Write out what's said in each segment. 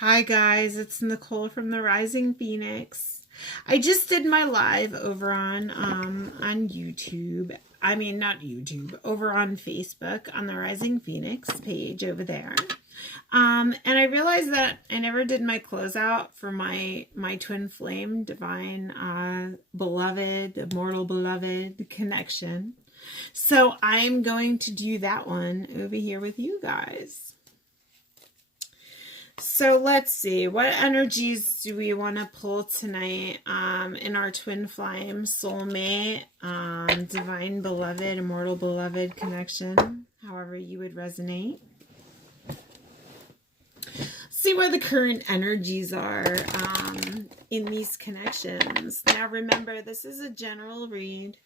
Hi guys, it's Nicole from the Rising Phoenix. I just did my live over on YouTube. I mean, not YouTube, over on Facebook on the Rising Phoenix page over there. And I realized that I never did my closeout for my twin flame, divine, beloved, immortal beloved connection. So I'm going to do that one over here with you guys. So let's see, what energies do we want to pull tonight in our twin flame, soulmate, divine beloved, immortal beloved connection, however you would resonate. See where the current energies are in these connections. Now remember, this is a general read.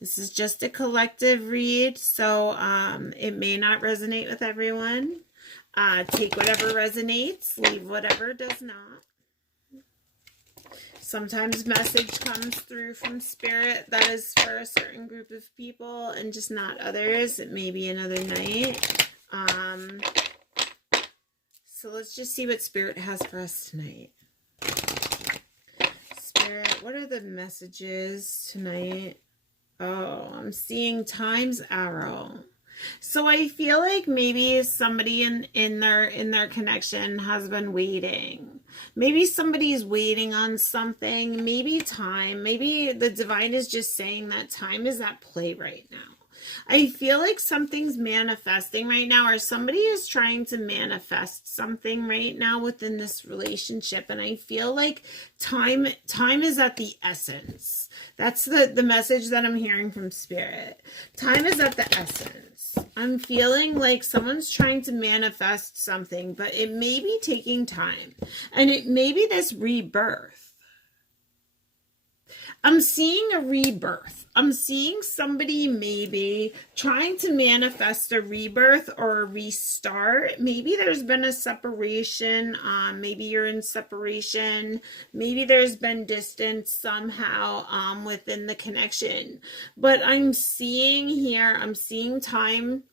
This is just a collective read, so it may not resonate with everyone. Take whatever resonates, leave whatever does not. Sometimes message comes through from spirit that is for a certain group of people and just not others. It may be another night. So let's just see what spirit has for us tonight. Spirit, what are the messages tonight? Oh, I'm seeing time's arrow. So I feel like maybe somebody in their connection has been waiting. Maybe somebody's waiting on something. Maybe the divine is just saying that time is at play right now. I feel like something's manifesting right now, or somebody is trying to manifest something right now within this relationship. And I feel like time is at the essence. That's the message that I'm hearing from spirit. Time is at the essence. I'm feeling like someone's trying to manifest something, but it may be taking time. And it may be this rebirth. I'm seeing a rebirth. I'm seeing somebody maybe trying to manifest a rebirth or a restart. Maybe there's been a separation. Maybe you're in separation. Maybe there's been distance somehow within the connection. But I'm seeing here, I'm seeing time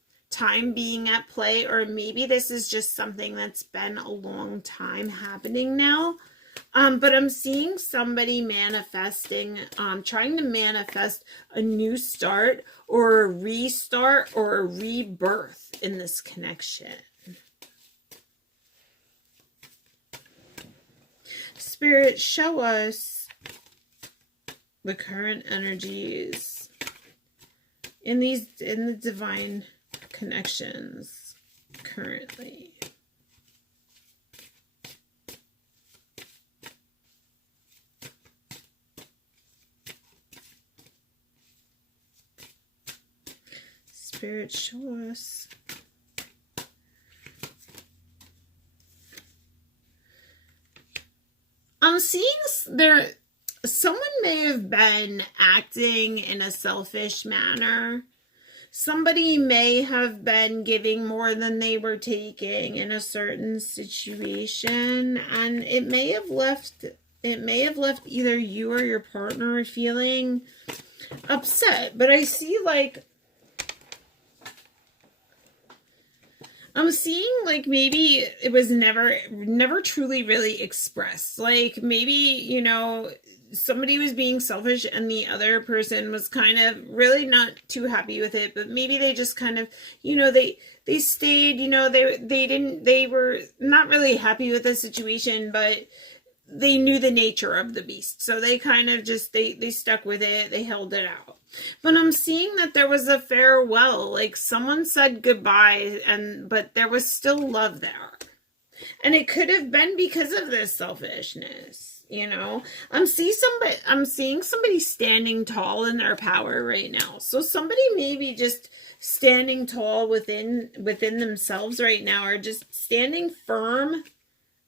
being at play, or maybe this is just something that's been a long time happening now. But I'm seeing somebody manifesting, trying to manifest a new start or a restart or a rebirth in this connection. Spirit, show us the current energies in the divine connections currently. Spirit, show us. I'm seeing someone may have been acting in a selfish manner. Somebody may have been giving more than they were taking in a certain situation, and it may have left either you or your partner feeling upset. But I see like, I'm seeing like maybe it was never truly really expressed. Like maybe, somebody was being selfish and the other person was kind of really not too happy with it, but maybe they just kind of, they stayed, they were not really happy with the situation, but they knew the nature of the beast. So they kind of just, they stuck with it. They held it out. But I'm seeing that there was a farewell, like someone said goodbye, but there was still love there. And it could have been because of this selfishness, I'm seeing somebody standing tall in their power right now. So somebody maybe just standing tall within themselves right now, or just standing firm.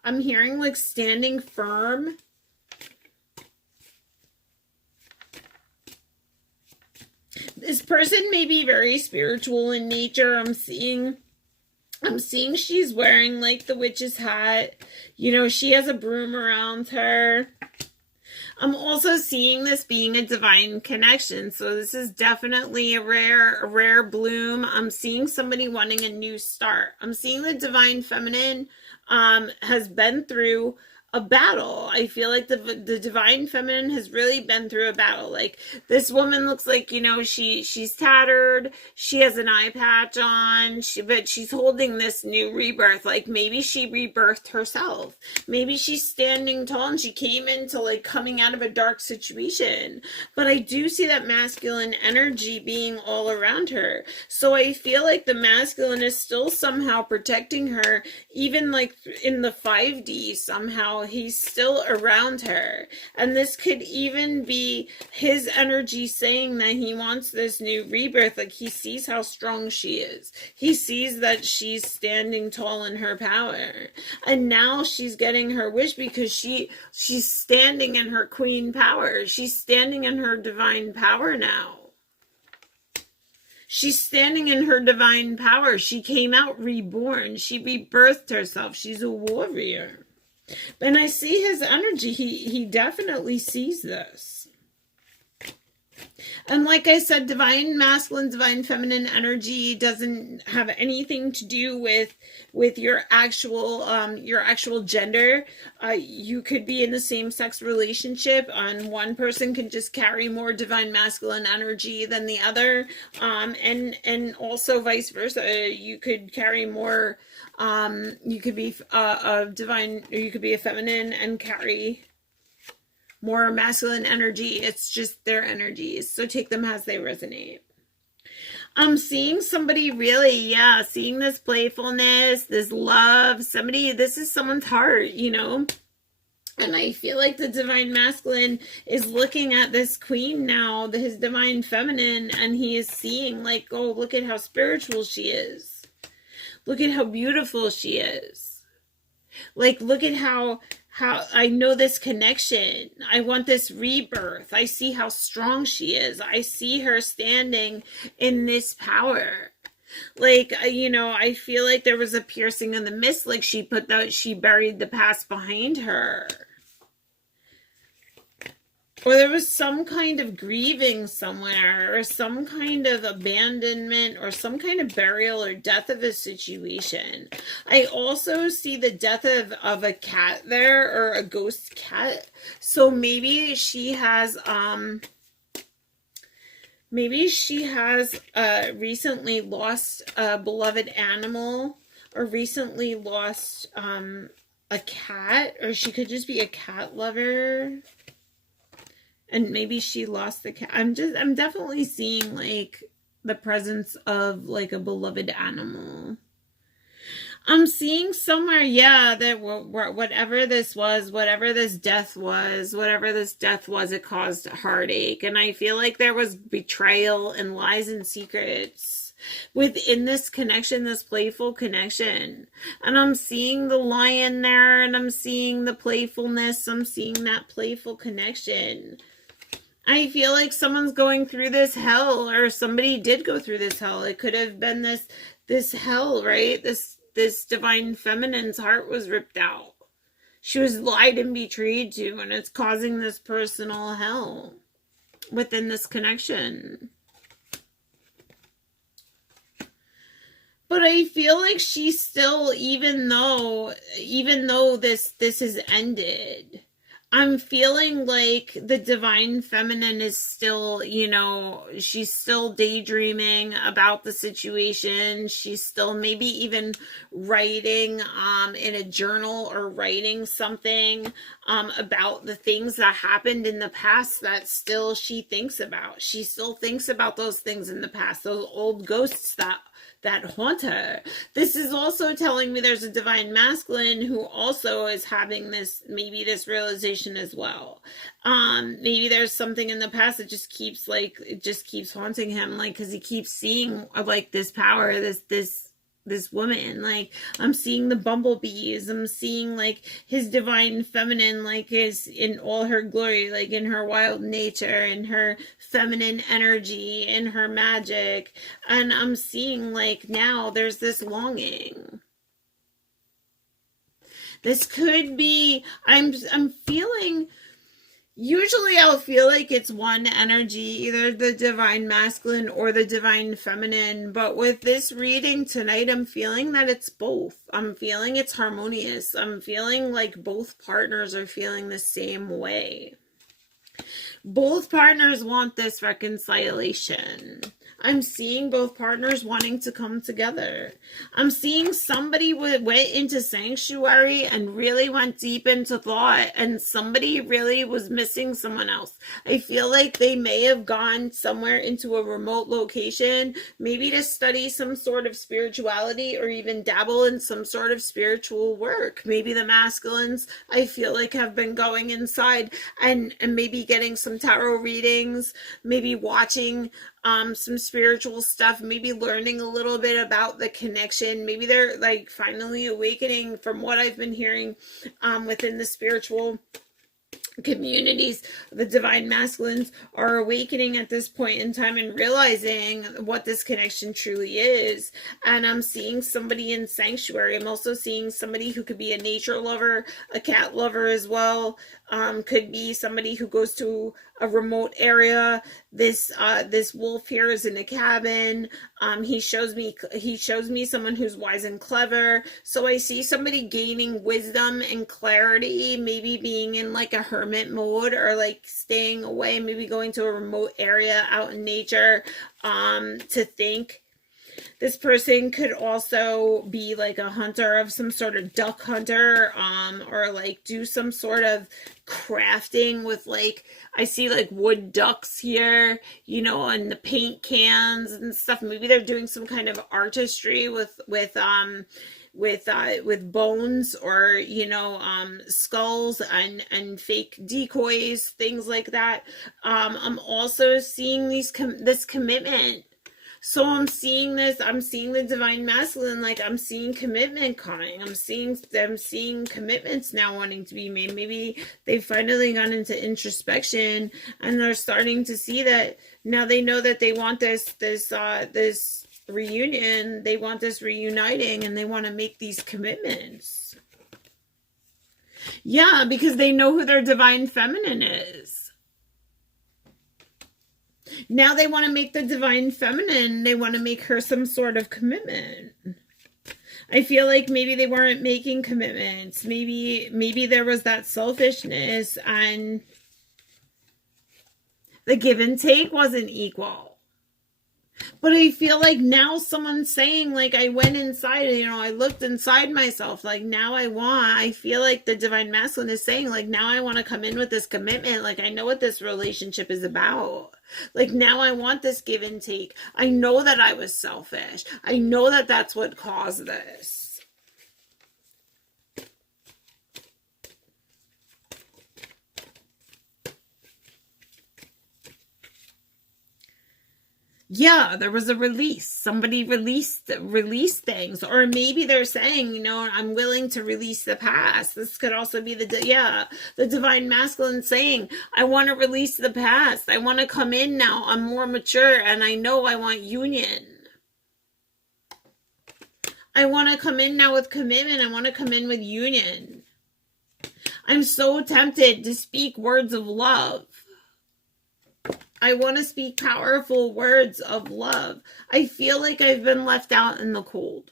I'm hearing like standing firm. This person may be very spiritual in nature. I'm seeing she's wearing like the witch's hat. She has a broom around her. I'm also seeing this being a divine connection. So this is definitely a rare bloom. I'm seeing somebody wanting a new start. I'm seeing the divine feminine has been through a battle. I feel like the divine feminine has really been through a battle. Like, this woman looks like, you know, she's tattered, she has an eye patch on, but she's holding this new rebirth. Like, maybe she rebirthed herself. Maybe she's standing tall and she came into, like, coming out of a dark situation. But I do see that masculine energy being all around her. So I feel like the masculine is still somehow protecting her, even like in the 5D. Somehow he's still around her, and this could even be his energy saying that he wants this new rebirth. Like, he sees how strong she is, he sees that she's standing tall in her power, and now she's getting her wish because she's standing in her queen power. She's standing in her divine power now. She's standing in her divine power. She came out reborn. She rebirthed herself. She's a warrior. And I see his energy. He definitely sees this. And like I said, divine masculine, divine feminine energy doesn't have anything to do with your actual gender. You could be in the same sex relationship, and one person can just carry more divine masculine energy than the other, and also vice versa. You could carry more. You could be a divine, or you could be a feminine and carry more masculine energy. It's just their energies, so take them as they resonate. I'm seeing somebody really, seeing this playfulness, this love. This is someone's heart, you know. And I feel like the divine masculine is looking at this queen now, his divine feminine, and he is seeing, like, oh, look at how spiritual she is. Look at how beautiful she is. Like, look at how I know this connection. I want this rebirth. I see how strong she is. I see her standing in this power. Like, you know, I feel like there was a piercing in the mist. Like, she buried the past behind her. Or there was some kind of grieving somewhere, or some kind of abandonment, or some kind of burial or death of a situation. I also see the death of a cat there, or a ghost cat. So maybe she has recently lost a beloved animal, or recently lost a cat, or she could just be a cat lover. And maybe she lost the cat. I'm definitely seeing, like, the presence of, like, a beloved animal. I'm seeing somewhere, that whatever this was, whatever this death was, it caused heartache. And I feel like there was betrayal and lies and secrets within this connection, this playful connection. And I'm seeing the lion there, and I'm seeing the playfulness. I'm seeing that playful connection. I feel like someone's going through this hell, or somebody did go through this hell. It could have been this hell, right? This divine feminine's heart was ripped out. She was lied and betrayed to, and it's causing this personal hell within this connection. But I feel like she's still, even though this has ended, I'm feeling like the divine feminine is still, you know, she's still daydreaming about the situation. She's still maybe even writing in a journal, or writing something about the things that happened in the past that still she thinks about. She still thinks about those things in the past, those old ghosts that haunt her. This is also telling me there's a divine masculine who also is having this realization as well. Maybe there's something in the past that just keeps haunting him, like, because he keeps seeing, like, this power, this woman. Like, I'm seeing the bumblebees. I'm seeing, like, his divine feminine, like, is in all her glory, like, in her wild nature, in her feminine energy, in her magic. And I'm seeing, like, now there's this longing. This could be, I'm feeling Usually I'll feel like it's one energy, either the divine masculine or the divine feminine. But with this reading tonight, I'm feeling that it's both. I'm feeling it's harmonious. I'm feeling like both partners are feeling the same way. Both partners want this reconciliation. I'm seeing both partners wanting to come together. I'm seeing somebody went into sanctuary and really went deep into thought, and somebody really was missing someone else. I feel like they may have gone somewhere into a remote location, maybe to study some sort of spirituality or even dabble in some sort of spiritual work. Maybe the masculines, I feel like, have been going inside and maybe getting some tarot readings, maybe watching some spiritual stuff, maybe learning a little bit about the connection. Maybe they're like finally awakening from what I've been hearing within the spiritual communities. The divine masculines are awakening at this point in time and realizing what this connection truly is. And I'm seeing somebody in sanctuary. I'm also seeing somebody who could be a nature lover, a cat lover as well. Could be somebody who goes to a remote area. This wolf here is in a cabin. He shows me someone who's wise and clever. So I see somebody gaining wisdom and clarity, maybe being in like a hermit mode, or like staying away, maybe going to a remote area out in nature to think. This person could also be like a hunter of some sort of duck hunter, or like do some sort of crafting with, like, I see like wood ducks here, and the paint cans and stuff. Maybe they're doing some kind of artistry with bones, or skulls and fake decoys, things like that. I'm also seeing this commitment. So I'm seeing the divine masculine, like I'm seeing commitment coming. I'm seeing commitments now wanting to be made. Maybe they've finally gone into introspection and they're starting to see that now they know that they want this reunion. They want this reuniting, and they want to make these commitments. Yeah, because they know who their divine feminine is. Now they want to make the divine feminine, they want to make her some sort of commitment. I feel like maybe they weren't making commitments. Maybe there was that selfishness and the give and take wasn't equal. But I feel like now someone's saying, like, I went inside, I looked inside myself. Like, now I feel like the divine masculine is saying, like, now I want to come in with this commitment. Like, I know what this relationship is about. Like, now I want this give and take. I know that I was selfish. I know that that's what caused this. Yeah, there was a release. Somebody released things. Or maybe they're saying, I'm willing to release the past. This could also be the divine masculine saying, I want to release the past. I want to come in now. I'm more mature, and I know I want union. I want to come in now with commitment. I want to come in with union. I'm so tempted to speak words of love. I want to speak powerful words of love. I feel like I've been left out in the cold.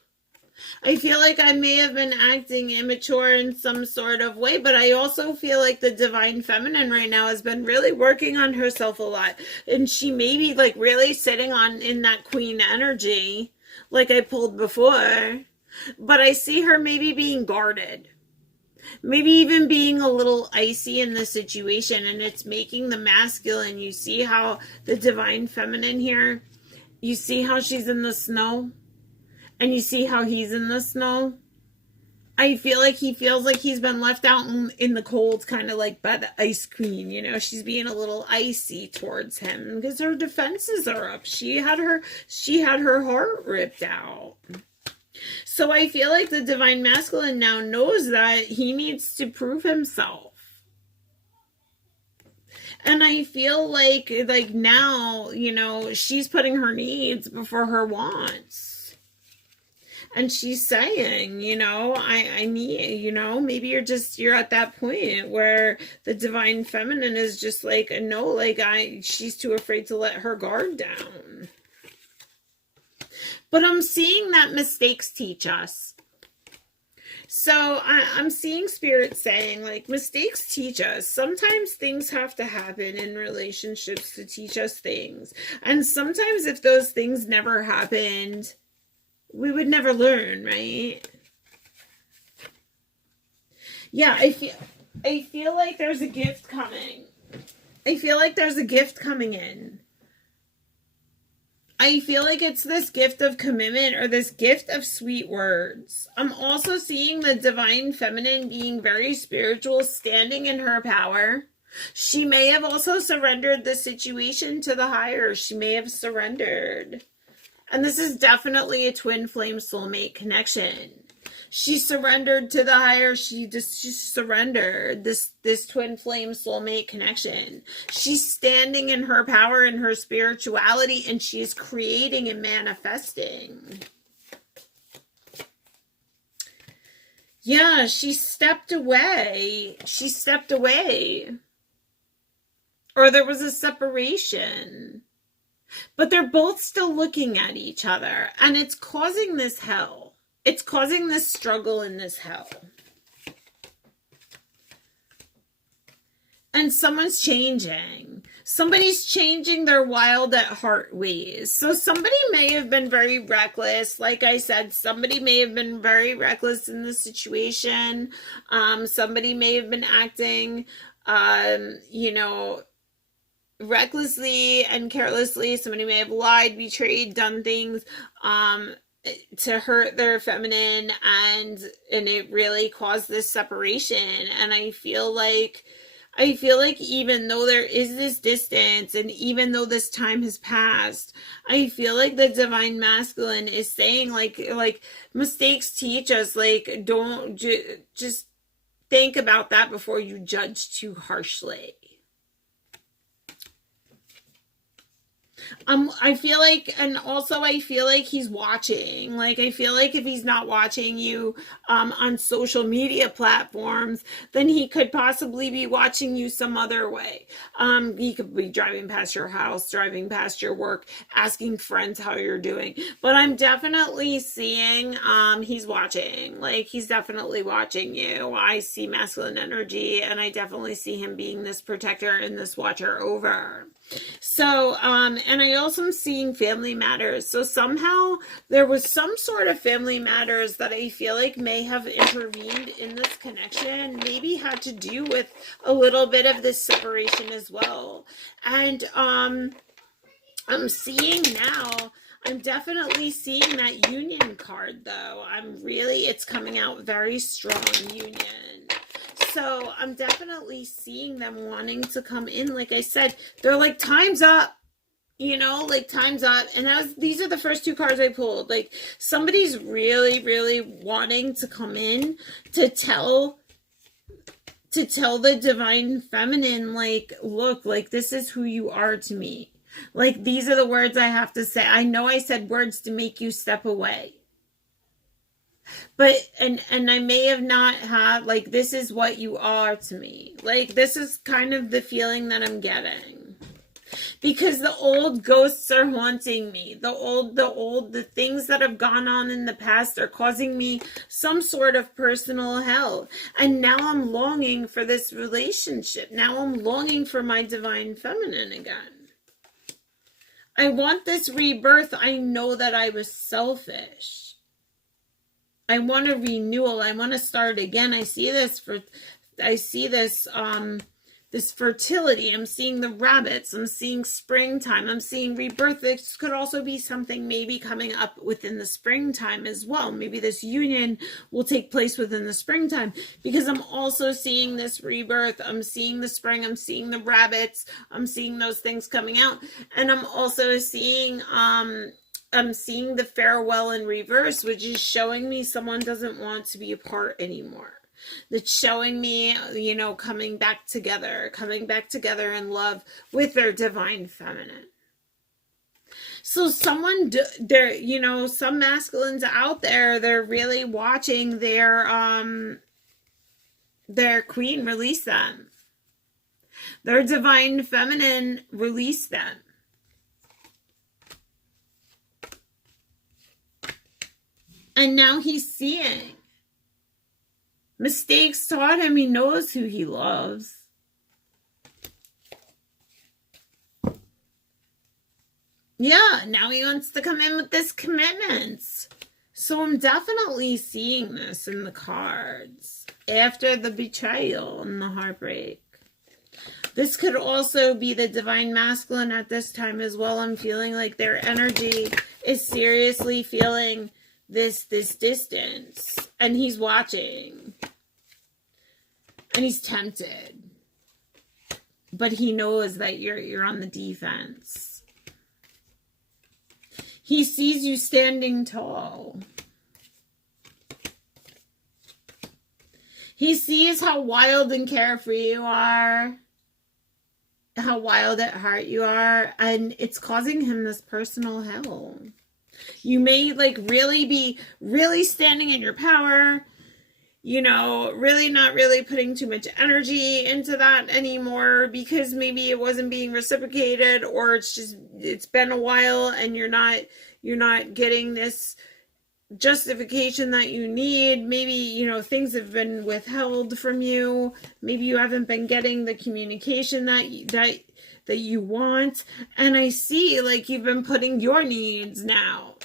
I feel like I may have been acting immature in some sort of way, but I also feel like the divine feminine right now has been really working on herself a lot. And she may be like really sitting in that queen energy, like I pulled before. But I see her maybe being guarded. Maybe even being a little icy in the situation, and it's making the masculine. You see how the divine feminine here, you see how she's in the snow, and you see how he's in the snow. I feel like he feels like he's been left out in the cold, kind of like by the ice queen. She's being a little icy towards him because her defenses are up. She had her heart ripped out. So I feel like the divine masculine now knows that he needs to prove himself. And I feel like now, she's putting her needs before her wants. And she's saying, I need, maybe you're at that point where the divine feminine is just like, no, like she's too afraid to let her guard down. But I'm seeing that mistakes teach us. So I'm seeing spirit saying, like, mistakes teach us. Sometimes things have to happen in relationships to teach us things. And sometimes if those things never happened, we would never learn, right? Yeah, I feel like there's a gift coming. I feel like there's a gift coming in. I feel like it's this gift of commitment or this gift of sweet words. I'm also seeing the divine feminine being very spiritual, standing in her power. She may have also surrendered the situation to the higher. She may have surrendered. And this is definitely a twin flame soulmate connection. She surrendered to the higher. She surrendered this twin flame soulmate connection. She's standing in her power and her spirituality, and she's creating and manifesting. Yeah, she stepped away. She stepped away. Or there was a separation. But they're both still looking at each other, and it's causing this hell. It's causing this struggle and this hell. And someone's changing. Somebody's changing their wild at heart ways. So somebody may have been very reckless. Like I said, somebody may have been very reckless in this situation. Somebody may have been acting, recklessly and carelessly. Somebody may have lied, betrayed, done things to hurt their feminine, and it really caused this separation. And I feel like even though there is this distance, and even though this time has passed, I feel like the divine masculine is saying, like mistakes teach us, like, don't just think about that before you judge too harshly. I feel like, and also I feel like he's watching. Like, I feel like if he's not watching you on social media platforms, then he could possibly be watching you some other way. He could be driving past your house, driving past your work, asking friends how you're doing. But I'm definitely seeing he's watching. Like, he's definitely watching you. I see masculine energy, and I definitely see him being this protector and this watcher over. So, and I also am seeing family matters. So somehow there was some sort of family matters that I feel like may have intervened in this connection, maybe had to do with a little bit of this separation as well. And I'm seeing now, I'm definitely seeing that union card though. It's coming out very strong, union. So I'm definitely seeing them wanting to come in. Like I said, they're like, time's up, like time's up. And these are the first two cards I pulled. Like, somebody's really, really wanting to come in to tell the divine feminine, like, look, like, this is who you are to me. Like, these are the words I have to say. I know I said words to make you step away. But, and I may have not had, like, this is what you are to me. Like, this is kind of the feeling that I'm getting. Because the old ghosts are haunting me. The things that have gone on in the past are causing me some sort of personal hell. And now I'm longing for this relationship. Now I'm longing for my divine feminine again. I want this rebirth. I know that I was selfish. I want a renewal. I want to start again. I see this this fertility. I'm seeing the rabbits. I'm seeing springtime. I'm seeing rebirth. This could also be something maybe coming up within the springtime as well. Maybe this union will take place within the springtime, because I'm also seeing this rebirth. I'm seeing the spring. I'm seeing the rabbits. I'm seeing those things coming out. And I'm also seeing I'm seeing the farewell in reverse, which is showing me someone doesn't want to be apart anymore. That's showing me, coming back together in love with their divine feminine. So someone, there, you know, some masculines out there, they're really watching their queen release them. Their divine feminine release them. And now he's seeing. Mistakes taught him he knows who he loves. Yeah, now he wants to come in with this commitment. So I'm definitely seeing this in the cards. After the betrayal and the heartbreak. This could also be the divine masculine at this time as well. I'm feeling like their energy is seriously feeling this distance. And he's watching. And he's tempted. But he knows that you're on the defense. He sees you standing tall. He sees how wild and carefree you are. How wild at heart you are. And it's causing him this personal hell. You may like really be really standing in your power. You know, really not really putting too much energy into that anymore because maybe it wasn't being reciprocated, or it's been a while and you're not getting this justification that you need. Maybe, you know, things have been withheld from you. Maybe you haven't been getting the communication that you want. And I see like you've been putting your needs now.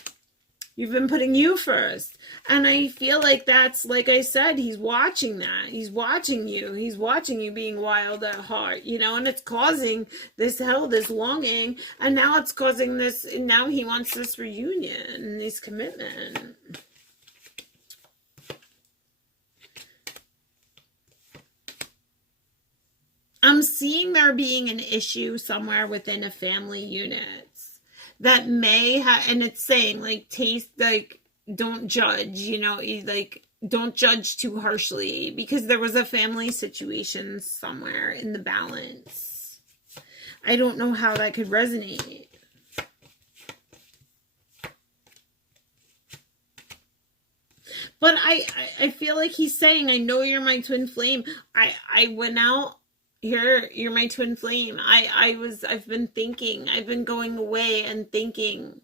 You've been putting you first. And I feel like that's, like I said, he's watching that. He's watching you. He's watching you being wild at heart, you know, and it's causing this hell, this longing. And now it's causing this, and now he wants this reunion, this commitment. I'm seeing there being an issue somewhere within a family unit that may have, and it's saying like taste, like don't judge, you know, like don't judge too harshly, because there was a family situation somewhere in the balance. I don't know how that could resonate. But I feel like he's saying, I know you're my twin flame. I went out here, you're my twin flame. I've been thinking, I've been going away and thinking.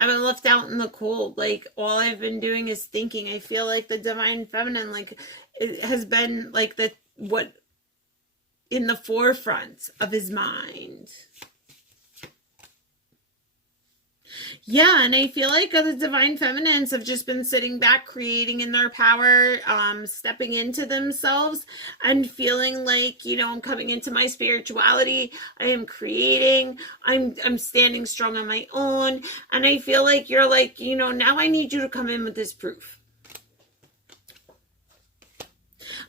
I've been left out in the cold. Like all I've been doing is thinking. I feel like the divine feminine, like it has been like what in the forefront of his mind. Yeah, and I feel like the divine feminines have just been sitting back, creating in their power, stepping into themselves and feeling like, you know, I'm coming into my spirituality. I am creating. I'm standing strong on my own. And I feel like you're like, you know, now I need you to come in with this proof.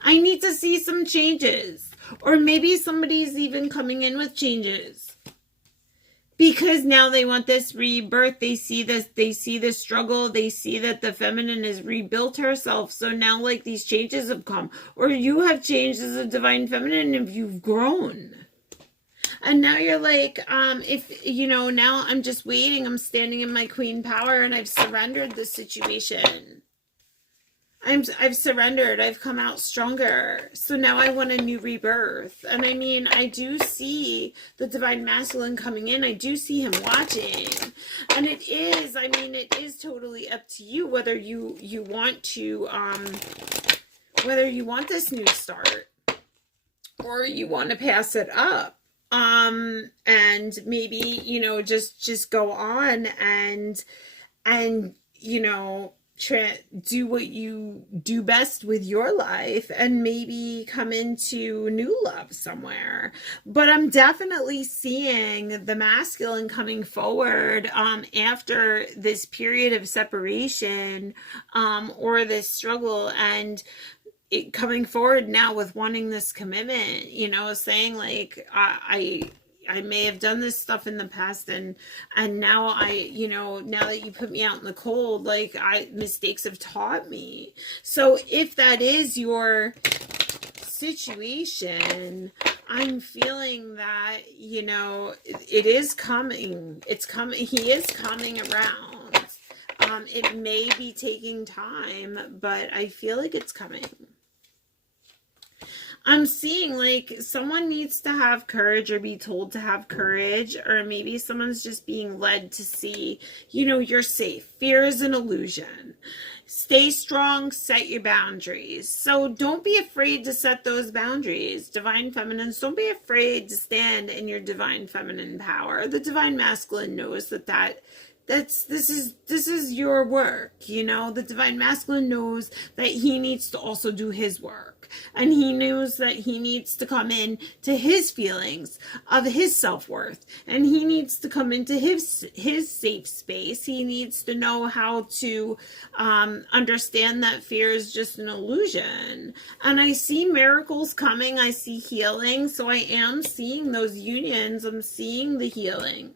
I need to see some changes. Or maybe somebody's even coming in with changes. Because now they want this rebirth. They see this struggle. They see that the feminine has rebuilt herself. So now like these changes have come. Or you have changed as a divine feminine if you've grown. And now you're like, if, you know, now I'm just waiting. I'm standing in my queen power and I've surrendered the situation. I've surrendered. I've come out stronger. So now I want a new rebirth. And I mean, I do see the divine masculine coming in. I do see him watching. And it is, I mean, it is totally up to you whether you want to, whether you want this new start or you want to pass it up. And maybe, you know, just go on and, you know, do what you do best with your life and maybe come into new love somewhere. But I'm definitely seeing the masculine coming forward after this period of separation or this struggle, and it coming forward now with wanting this commitment, you know, saying like I may have done this stuff in the past and now you know, now that you put me out in the cold, like mistakes have taught me. So if that is your situation, I'm feeling that, it is coming. It's coming. He is coming around. It may be taking time, but I feel like it's coming. I'm seeing like someone needs to have courage or be told to have courage, or maybe someone's just being led to see, you're safe. Fear is an illusion. Stay strong, set your boundaries. So don't be afraid to set those boundaries. Divine feminines, don't be afraid to stand in your divine feminine power. The divine masculine knows this is your work. The divine masculine knows that he needs to also do his work, and he knows that he needs to come in to his feelings of his self-worth, and he needs to come into his safe space. He needs to know how to understand that fear is just an illusion. And I see miracles coming. I see healing. So I am seeing those unions. I'm seeing the healing.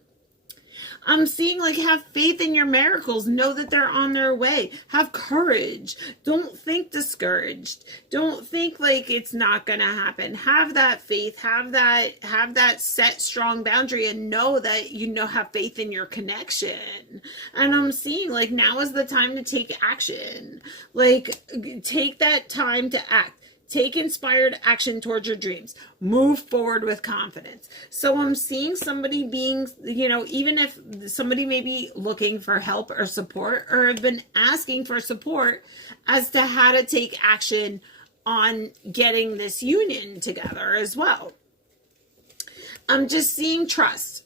I'm seeing like have faith in your miracles. Know that they're on their way. Have courage. Don't think discouraged. Don't think like it's not gonna happen. Have that faith. Have that set strong boundary, and know that have faith in your connection. And I'm seeing like now is the time to take action. Like take that time to act. Take inspired action towards your dreams. Move forward with confidence. So I'm seeing somebody being, even if somebody may be looking for help or support, or have been asking for support as to how to take action on getting this union together as well. I'm just seeing trust.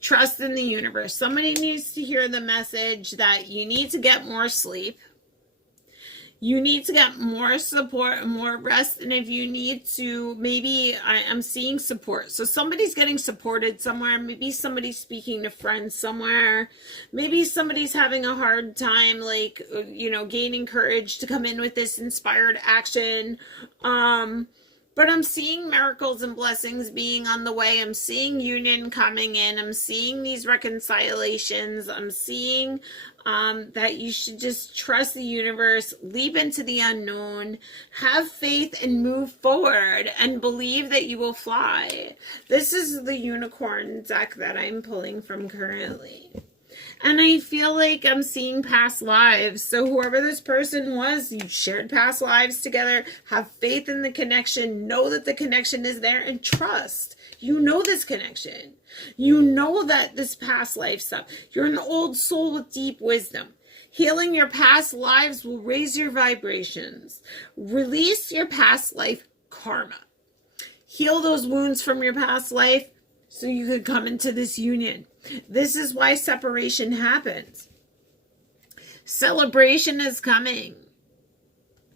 Trust in the universe. Somebody needs to hear the message that you need to get more sleep. You need to get more support and more rest. And if you need to, maybe I'm seeing support. So somebody's getting supported somewhere. Maybe somebody's speaking to friends somewhere. Maybe somebody's having a hard time, like, gaining courage to come in with this inspired action. But I'm seeing miracles and blessings being on the way. I'm seeing union coming in. I'm seeing these reconciliations. I'm seeing that you should just trust the universe, leap into the unknown, have faith, and move forward, and believe that you will fly. This is the unicorn deck that I'm pulling from currently. And I feel like I'm seeing past lives. So whoever this person was, you shared past lives together. Have faith in the connection. Know that the connection is there, and trust. You know this connection. You know that this past life stuff. You're an old soul with deep wisdom. Healing your past lives will raise your vibrations. Release your past life karma. Heal those wounds from your past life so you could come into this union. This is why separation happens. Celebration is coming.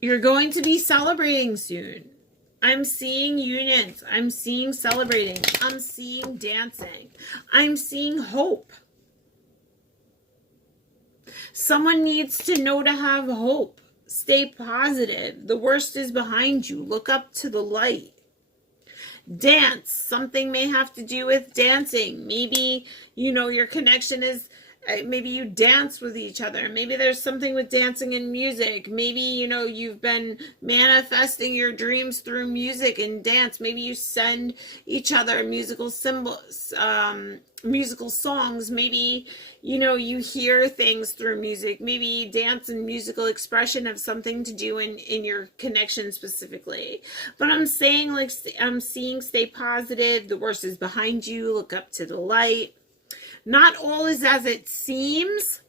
You're going to be celebrating soon. I'm seeing unions. I'm seeing celebrating. I'm seeing dancing. I'm seeing hope. Someone needs to know to have hope. Stay positive. The worst is behind you. Look up to the light. Dance. Something may have to do with dancing. Maybe, your connection is, maybe you dance with each other. Maybe there's something with dancing and music. Maybe, you've been manifesting your dreams through music and dance. Maybe you send each other musical symbols, musical songs. Maybe, you hear things through music. Maybe dance and musical expression have something to do in your connection specifically. But I'm saying, like, I'm seeing stay positive. The worst is behind you. Look up to the light. Not all is as it seems.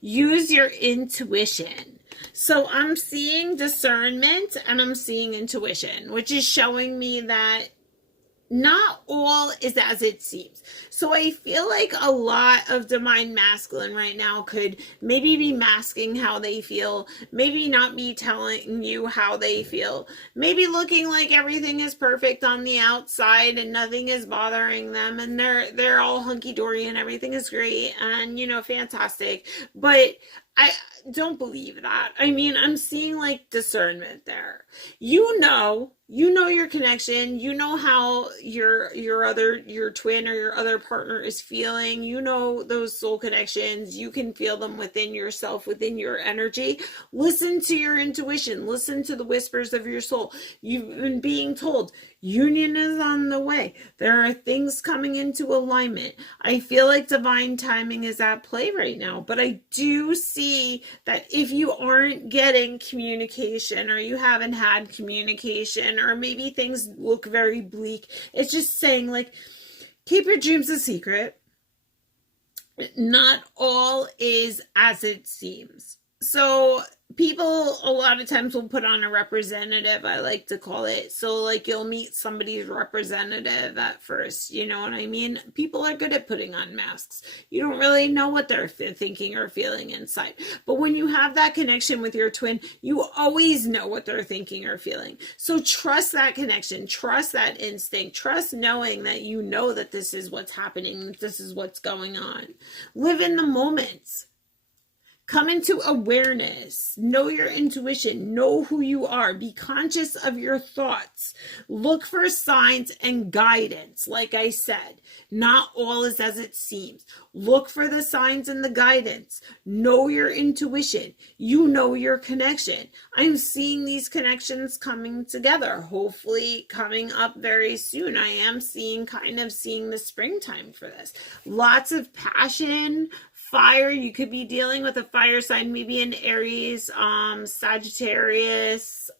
Use your intuition. So I'm seeing discernment and I'm seeing intuition, which is showing me that not all is as it seems. So I feel like a lot of divine masculine right now could maybe be masking how they feel, maybe not be telling you how they feel, maybe looking like everything is perfect on the outside and nothing is bothering them, and they're all hunky-dory and everything is great and fantastic. But I don't believe that. I mean, I'm seeing like discernment there. You know your connection. You know how your twin or your other partner is feeling. You know those soul connections. You can feel them within yourself, within your energy. Listen to your intuition. Listen to the whispers of your soul. You've been being told Union is on the way. There are things coming into alignment. I feel like divine timing is at play right now, but I do see that if you aren't getting communication, or you haven't had communication, or maybe things look very bleak, it's just saying, like, keep your dreams a secret. Not all is as it seems. So people a lot of times will put on a representative, I like to call it. So like, you'll meet somebody's representative at first, you know what I mean? People are good at putting on masks. You don't really know what they're thinking or feeling inside. But when you have that connection with your twin, you always know what they're thinking or feeling. So trust that connection, trust that instinct, trust knowing that you know that this is what's happening, that this is what's going on. Live in the moments. Come into awareness, know your intuition, know who you are, be conscious of your thoughts, look for signs and guidance. Like I said, not all is as it seems. Look for the signs and the guidance, know your intuition, you know your connection. I'm seeing these connections coming together, hopefully coming up very soon. I am seeing the springtime for this. Lots of passion, fire. You could be dealing with a fire sign, maybe an Aries, Sagittarius,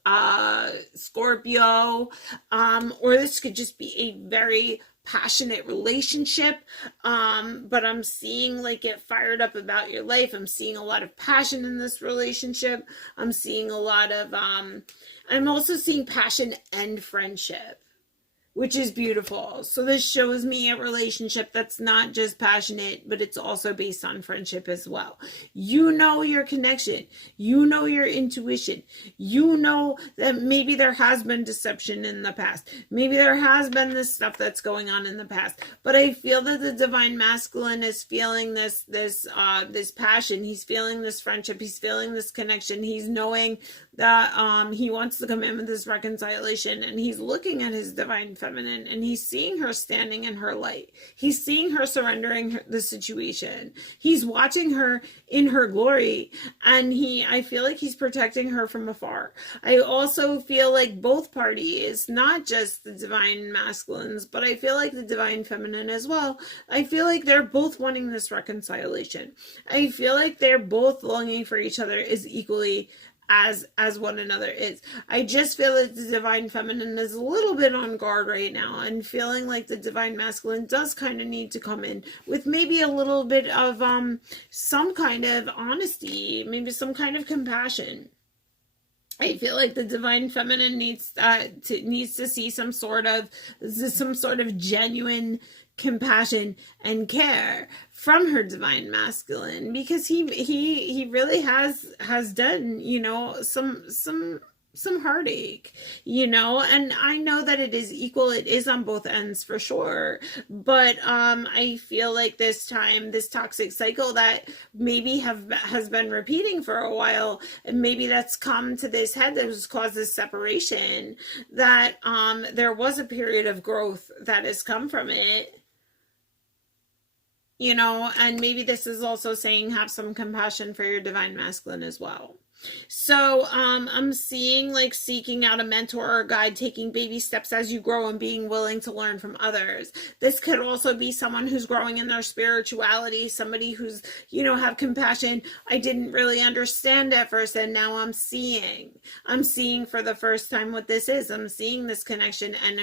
Scorpio, or this could just be a very passionate relationship, but I'm seeing like get fired up about your life. I'm seeing a lot of passion in this relationship. I'm seeing a lot of I'm also seeing passion and friendship, which is beautiful. So this shows me a relationship that's not just passionate, but it's also based on friendship as well. You know your connection. You know your intuition. You know that maybe there has been deception in the past. Maybe there has been this stuff that's going on in the past. But I feel that the divine masculine is feeling this passion. He's feeling this friendship. He's feeling this connection. He's knowing that he wants to come in with this reconciliation, and he's looking at his divine feminine, and he's seeing her standing in her light. He's seeing her surrendering the situation. He's watching her in her glory, and I feel like he's protecting her from afar. I also feel like both parties, not just the divine masculines, but I feel like the divine feminine as well. I feel like they're both wanting this reconciliation. I feel like they're both longing for each other as equally as one another is. I just feel that the divine feminine is a little bit on guard right now, and feeling like the divine masculine does kind of need to come in with maybe a little bit of some kind of honesty, maybe some kind of compassion. I feel like the divine feminine needs to see some sort of genuine compassion and care from her divine masculine, because he really has done, you know, some heartache, you know, and I know that it is equal. It is on both ends for sure. But I feel like this time, this toxic cycle that maybe has been repeating for a while, and maybe that's come to this head, that has caused this separation, that there was a period of growth that has come from it. You know, and maybe this is also saying have some compassion for your divine masculine as well. So I'm seeing like seeking out a mentor or a guide, taking baby steps as you grow, and being willing to learn from others. This could also be someone who's growing in their spirituality, somebody who's, you know, have compassion. I didn't really understand at first, and now I'm seeing for the first time what this is. I'm seeing this connection, and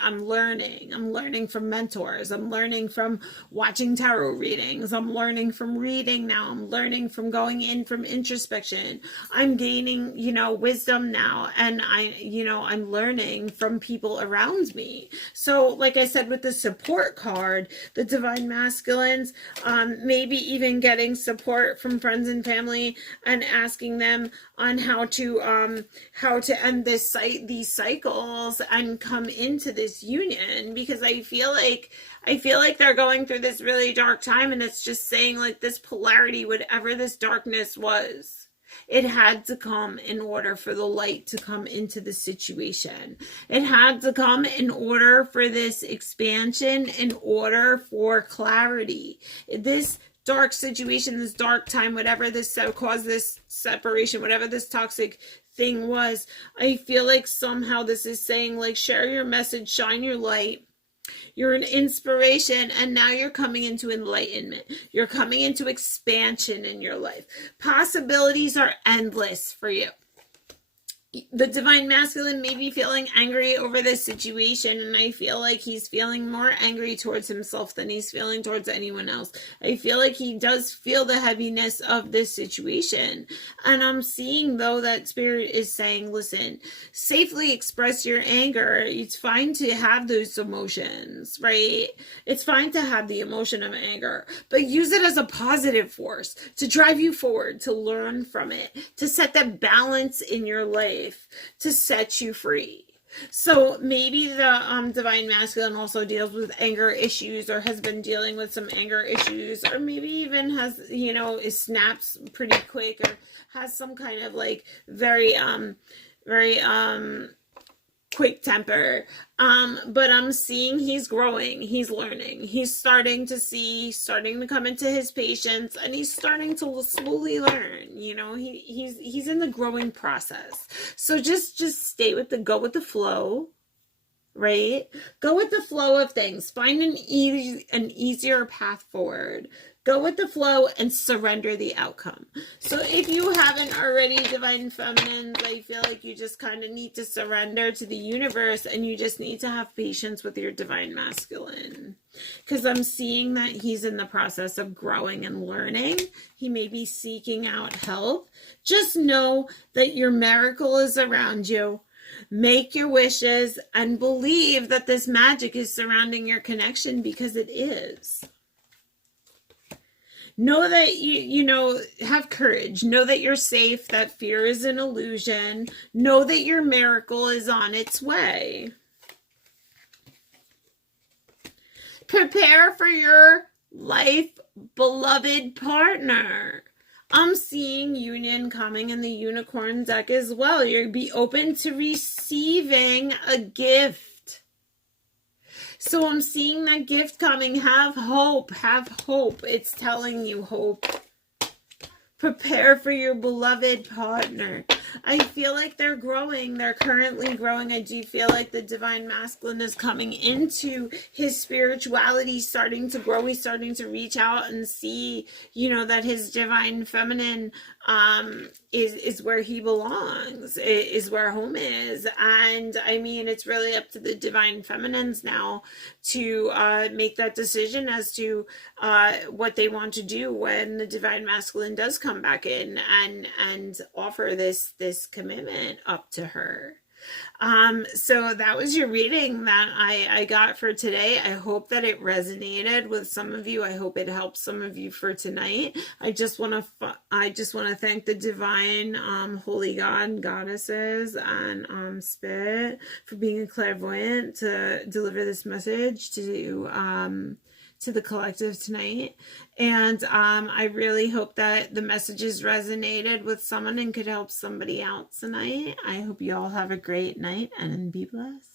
I'm learning from mentors. I'm learning from watching tarot readings. I'm learning from reading now. I'm learning from going in from introspection. I'm gaining, you know, wisdom now, and I'm learning from people around me. So like I said, with the support card, the divine masculines, maybe even getting support from friends and family, and asking them on how to end these cycles and come into this union, because I feel like they're going through this really dark time, and it's just saying like this polarity, whatever this darkness was, it had to come in order for the light to come into the situation. It had to come in order for this expansion, in order for clarity. This dark situation, this dark time, whatever this caused this separation, whatever this toxic thing was, I feel like somehow this is saying, like, share your message, shine your light. You're an inspiration, and now you're coming into enlightenment. You're coming into expansion in your life. Possibilities are endless for you. The divine masculine may be feeling angry over this situation, and I feel like he's feeling more angry towards himself than he's feeling towards anyone else. I feel like he does feel the heaviness of this situation, and I'm seeing, though, that spirit is saying, listen, safely express your anger. It's fine to have those emotions, right? It's fine to have the emotion of anger, but use it as a positive force to drive you forward, to learn from it, to set that balance in your life, to set you free. So maybe the divine masculine also deals with anger issues, or has been dealing with some anger issues, or maybe even has, is snaps pretty quick, or has some kind of like very quick temper. But I'm seeing he's growing, he's learning, he's starting to come into his patience, and he's starting to slowly learn. He's in the growing process. So just go with the flow, right? Go with the flow of things. Find an easier path forward. Go with the flow and surrender the outcome. So if you haven't already, divine feminines, I feel like you just kind of need to surrender to the universe, and you just need to have patience with your divine masculine. Because I'm seeing that he's in the process of growing and learning. He may be seeking out help. Just know that your miracle is around you. Make your wishes and believe that this magic is surrounding your connection, because it is. Know that you have courage. Know that you're safe, that fear is an illusion. Know that your miracle is on its way. Prepare for your life, beloved partner. I'm seeing union coming in the unicorn deck as well. You'll be open to receiving a gift. So I'm seeing that gift coming. Have hope. Have hope. It's telling you hope. Prepare for your beloved partner. I feel like they're growing. They're currently growing. I do feel like the divine masculine is coming into his spirituality, starting to grow. He's starting to reach out and see, that his divine feminine is where he belongs, is where home is. And I mean, it's really up to the divine feminines now to make that decision as to what they want to do when the divine masculine does come back in and offer this commitment up to her. So that was your reading that I got for today. I hope that it resonated with some of you. I hope it helped some of you for tonight. I just want to thank the divine holy God, goddesses, and spirit for being a clairvoyant to deliver this message to the collective tonight. And I really hope that the messages resonated with someone and could help somebody out tonight. I hope you all have a great night and be blessed.